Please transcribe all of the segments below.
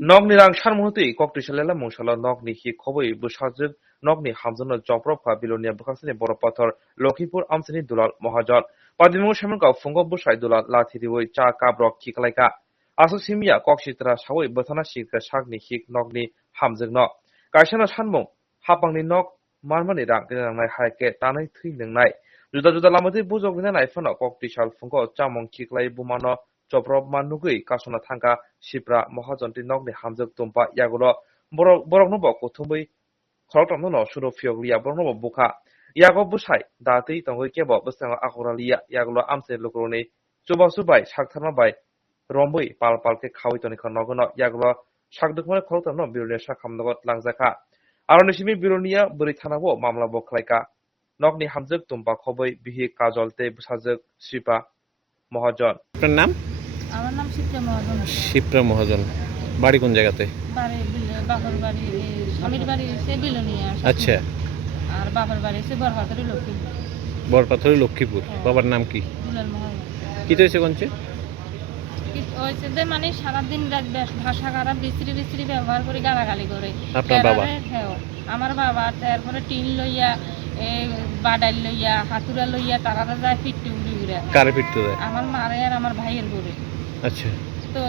Nokni rang shan muhti kokti shalela mushala nokni hi khoboi busajik nokni hamjana jopropa bilonia bukasini boropathor Lokhipur amsini dulal mohajon padimu shamanka fungo busai dulal lathiriwoi cha kabrok khiklaika asu simia kokshitra sawoi bothana sikra sakni hik nokni hamjigno kaisana sanmung hapangni nok marmani rang nangnai haike tanai thui nangnai juda juda lamati bujogna naifano kokti shal fungo chamong khiklai bumano Joprop manugui kasona thangka sipra mohajonti nokni hamjak tumpa yagulo borok no kuthumbai khoroktam no suro fioglia borok no buka yago busai datei tongoi kebo bustang akoralia yagulo amse lukroni chubasu saktharma bai romboi palpal ke khawi toni khonogono yagulo sakdukmane khoroktam no birone sakhamnogot langjaka aroni simi bironia buri thanabo mamla bo khlaika nokni hamjak tumpa khoboi bihi kajolte busajak sipa মহাজন আপনার নাম? আমার নাম শিপ্রা মহাজন। শিপ্রা মহাজন। বাড়ি কোন জায়গাতে? বাড়ি বাবার বাড়ি স্বামীর বাড়ি এসে বিলোনিয়া। আচ্ছা। আর বাবার বাড়ি এসে বরপাথরি লক্ষ্মীপুর। বরপাথরি লক্ষ্মীপুর। বাবার নাম কি? দুলাল মহাজন। কি হয়েছে কোনছে? হয়েছে যে মানে সারাদিন ভাষা খারাপ বিশ্রী বিশ্রী ব্যবহার করে গালাগালি করে। আপনার বাবা? হ্যাঁ, আমার বাবা তারপরে টিন লইয়া বাডাইল লইয়া হাতুড়া লইয়া তারা যায় ফিটতে উড়ি উড়ে। কারে ফিরতে যায়? আমার মারে আর আমার ভাইয়ের ঘরে। আচ্ছা। তো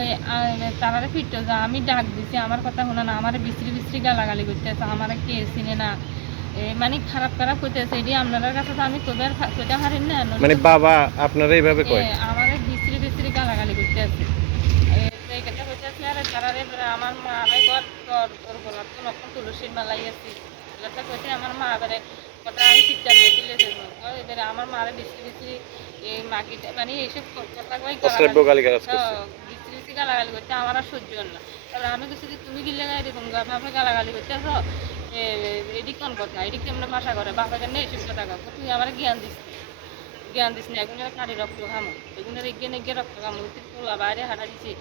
তারারে ফিরতে যা আমি ডাক দিছি আমার কথা শোনা না আমার বিশ্রী বিশ্রী গালাগালি করতেছে আমার কে চিনে না মানে খারাপ খারাপ করতেছে এটি আপনার কাছে তো আমি কইতে পারি না মানে বাবা আপনারা এইভাবে কয় আমার বিশ্রী বিশ্রী গালাগালি করতেছে এই কথা কইতেছে আর তারারে আমার মা আরে তোর গলা তো নকল তুলসীর মালাই আছে এটা কইতে আমার মা আরে কথা আমি চিৎকার মেটিলে দেবো এবারে আমার মারে বিশ্রী বিশ্রী এই মাগিটা মানে এইসব কথা কই গালাগালি করতে আমার আর সহ্য হল না তাহলে আমি কিছু তুমি গিলে এরকম ভাবে গালাগালি করতে এটি কোন কথা এটি কেমন ভাষা করে বাপাকে নেই এসব কথা তুই আমার জ্ঞান দিস না এগুনের কাঠি রক্ত খামো এগুনের এগিয়ে রক্ত খামো তোলা বাইরে হাঁটা দিছি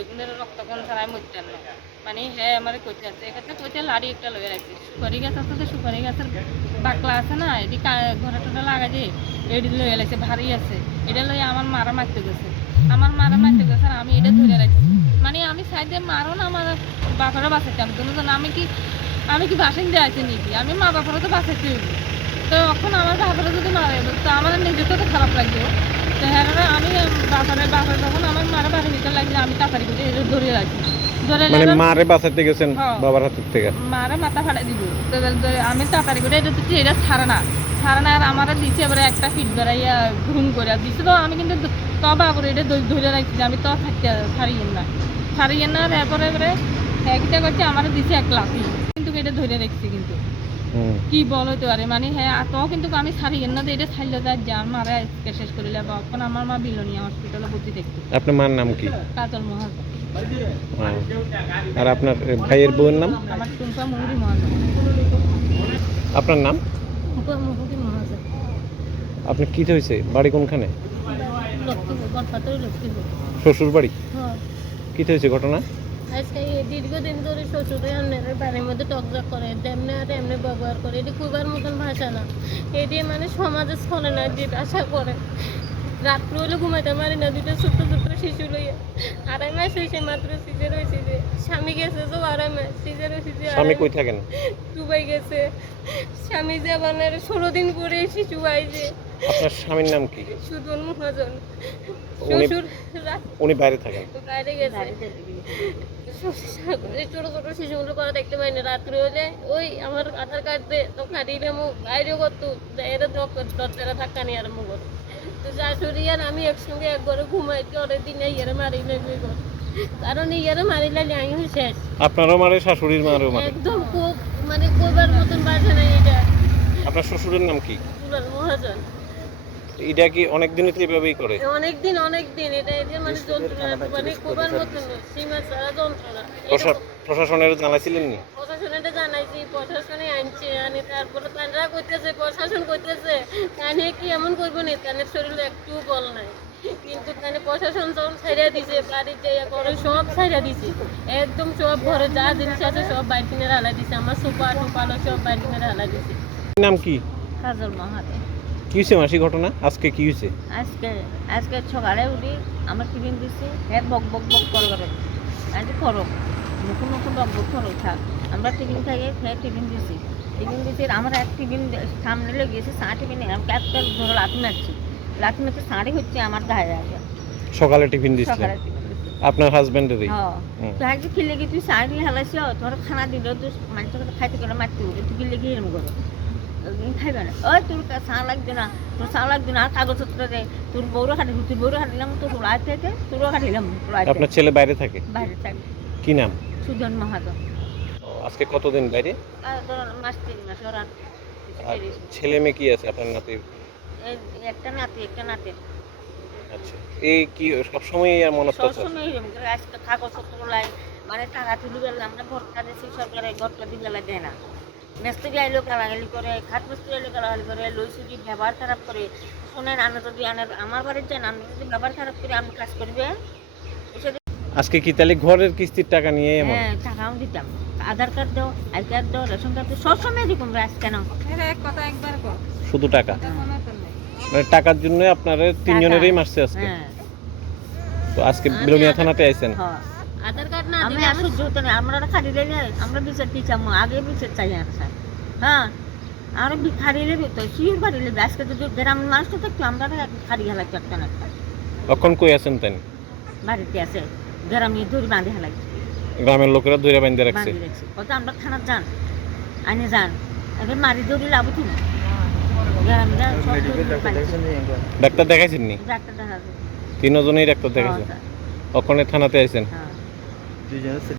এগুনের রক্ত কোন ছাড়াই মরতেন না মানে হ্যাঁ আমার কইতে আছে এক্ষেত্রে কইতে লাড়ি একটা লগে রাখছি সুপারি গাছ আছে সুপারি গাছের বাকলা আছে না এটি ঘরে টোটা লাগাই যে এটি লয়ে লাগছে ভারী আছে এটা লয়ে আমার মারা মারতে গেছে আর আমি এটা ধরে রাখছি মানে আমি সাইডে মারো না আমার বাপারও বাঁচাইতাম দুজন আমি কি বাসিন্দা আছে নাকি আমি মা বাপারও তো বাঁচাইতে হইব তো এখন আমার বাপারও যদি মারে তো আমার নিজেকে তো খারাপ লাগবে তো হ্যাঁ আমি বাপার যখন আমার মারা বাড়ির ভিতরে লাগছে আমি তাড়াতাড়ি করে এটা ধরে রাখছি মানে মারে বাঁচাতে গেছেন বাবার হাত থেকে মারা মাথা ফাটাই দিব তো আমি তাড়াতাড়ি করে এটা ছাড়ে না আর আমার দিচ্ছে এবারে একটা ফিট বেড়াইয়া ঘুম করে দিছিল আমি কিন্তু তো বাবুরে এটা ধরে রাখছি আমি তো থাকতে ছাড়িয়ে না এরপরে এবারে হ্যাঁ করছে আমার দিচ্ছে এক লাফি কিন্তু এটা ধরে রাখছি কিন্তু কি বল হইতে পারে মানে হ্যাঁ তো কিন্তু আমি ছাড়িয়ে না এটা ছাড়লে যায় যে আমার আজকে শেষ করে যাবো এখন আমার মা বিলোনিয়া হসপিটালে ভর্তি দেখছি। আপনার মার নাম কি? কাজল মহাজন। আর আপনার ভাইয়ের বউয়ের নাম? আমার টুম্পা মুহুরি মহাজন। আপনার নাম? মুহুরি মহাজন। আপনি কি হয়েছে বাড়ি কোনখানে? লক্ষ্মীপুর বরপাথরি লক্ষ্মীপুর। শ্বশুর বাড়ি? হ্যাঁ। কি হয়েছে ঘটনা? আজকে দীর্ঘদিন ধরে শ্বশুরে অন্যের বাড়ির মধ্যে টকঝক করে তেমনি আর এমনি ব্যবহার করে এটি খুবার মতন ভাষা না এটি মানে সমাজে চলে না যে আশা করে রাত্রে হলে ঘুমাইতে পারি না দুটো ছোট্ট ছোট্ট শিশু লইয়া 2.5 মাস হয়েছে মাত্র সিজার হয়েছে যে স্বামী গেছে তো 2.5 মাস সিজার হয়েছে যে স্বামী কই থাকেন? দুবাই গেছে স্বামী যাবানের 16 দিন পরে শিশু আইছে। আপনার স্বামীর নাম কি? সুদন মহাজন। উনি বাইরে থাকেন? বাইরে গেছে ছোট ছোট শিশুগুলো করা দেখতে পাই না রাত্রে হলে ওই আমার আধার কার্ড দিয়ে তো কাটিয়ে বাইরেও করতো এরা দরজারা ধাক্কা নিয়ে আরম্ভ করতো তো শাশুড়ি আর আমি একসঙ্গে এক ঘরে ঘুমাইতে অনেক দিন ইয়ারে মারিলে কারণ ইয়ারে মারিলে আমি শেষ। আপনারও মারে শাশুড়ির মারও মারে একদম খুব মানে কইবার মতন বাজে না এটা। আপনার শ্বশুরের নাম কি? দুলাল মহাজন। এটা কি অনেক দিন এইভাবেই করে? অনেক দিন এটা এদের মানে যন্ত্রণা মানে কইবার মতন সীমা ছাড়া যন্ত্রণা। প্রশাসনের জানাইছিলেন নি? প্রশাসনে জানাইছি প্রশাসনে আনছে আনি তারপরে তারা কইতেছে প্রশাসন কইতেছে কানে কি এমন করবো না কানের শরীরে একটু বল নাই কিন্তু কানে প্রশাসন যখন ছাইড়া দিছে বাড়ির জায়গা করে সব ছাইড়া দিছে একদম সব ঘরে যা জিনিস আছে সব বাইরে কিনে হালা দিছে আমার সোফা টোপালো সব বাইরে কিনে হালা দিছে। নাম কি? কাজল মহাজন। কি হয়েছে মাসি ঘটনা? আজকে কি হয়েছে? আজকে সকালে উঠি আমার টিফিন দিছি হ্যাঁ বক বক বক করে আজ করো মুখে মুখে বকবক করে থাক। আমরা টিফিন খেয়ে টিফিন দিছি। টিফিন দিছি আমরা এক টিফিন সামনে লেগেছে চা টিফিনে আমি একটা ধরো লাথি মারতে সাড়ে হচ্ছে আমার গায়ে আগে সকালে টিফিন দিছিলেন সকালে টিফিন দিছি। আপনার হাজবেন্ডেরই? হ্যাঁ তো আগে কি লেগে তুই সাড়ে হালাইছ তোর খানা দিল তুই মানুষের কথা খাইতে গেলে মারতে উঠে তুই কি লেগে এরম করো খাইবে না ওই তোর চা লাগবে না তোর চা লাগবে না কাগজপত্র দে তোর বউরও খাটিলাম তোর লাইট থেকে তোরও খাটিলাম আপনার ছেলে বাইরে থাকে? বাইরে থাকি। কি নাম? সুজন মাহাতো। আজকে কতদিন বাইরে? আর ধরো মাস 3 মাস ওরা আর ছেলে মেয়ে কি আছে আপনার নাতি? একটা নাতি আচ্ছা, এই কি সবসময় এমন অত্যাচার? সবসময় এরকম করে আজকে কাগজপত্র লাই মানে টাকা তুলি গেলে আমরা ভোটটা দিয়েছি সরকারের ঘরটা দিয়ে গেলে দেয় না। মিস্ত্রি আইলো গালাগালি করে, খাট মিস্ত্রি আইলো গালাগালি করে, লইসুদি ব্যবহার খারাপ করে। শোনেন আনা যদি আমার বাড়ির যান আপনি যদি ব্যবহার খারাপ করে আমি কাজ করবে আজকে কি তাহলে ঘরের কিস্তির টাকা নিয়ে এমন? হ্যাঁ টাকাও দিতাম। আধার কার্ড দাও, আই কার্ড দাও, রেশন কার্ড দাও, সবসময় এরকম রাজ কেন? এক কথা একবার কর শুধু টাকা? মনে তো নেই মানে টাকার জন্য আপনারা তিনজনেরই মারছে আজকে? হ্যাঁ তো আজকে বিলোনিয়া থানাতে আইছেন? হ্যাঁ আধার কার্ড না আমি আর সহ্য হতো না আমরা খাড়ি লেগে আমরা বিচার দিচ্ছাম আগে বিচার চাই আর স্যার হ্যাঁ আর খাড়ি লেগে তো শিওর খাড়ি লেগে আজকে যদি গ্রামের মানুষ তো থাকতো আমরা খাড়ি হেলাইতো একটা না একটা এখন কই আছেন তাই? বাড়িতে আছে গ্রামে দড়ি বাঁধে হেলাই গ্রামের লোকেরা দইরা বাইন্ধে রাখছে? বাঁধে রাখছে কত আমরা থানার যান আইনে যান এবার মারি দড়ি লাভ তুমি গ্রামীরা সব ডাক্তার দেখাইছেন নি? ডাক্তার দেখা যায় তিনজনেই ডাক্তার দেখাইছেন? ওখানে থানাতে আইছেন? হ্যাঁ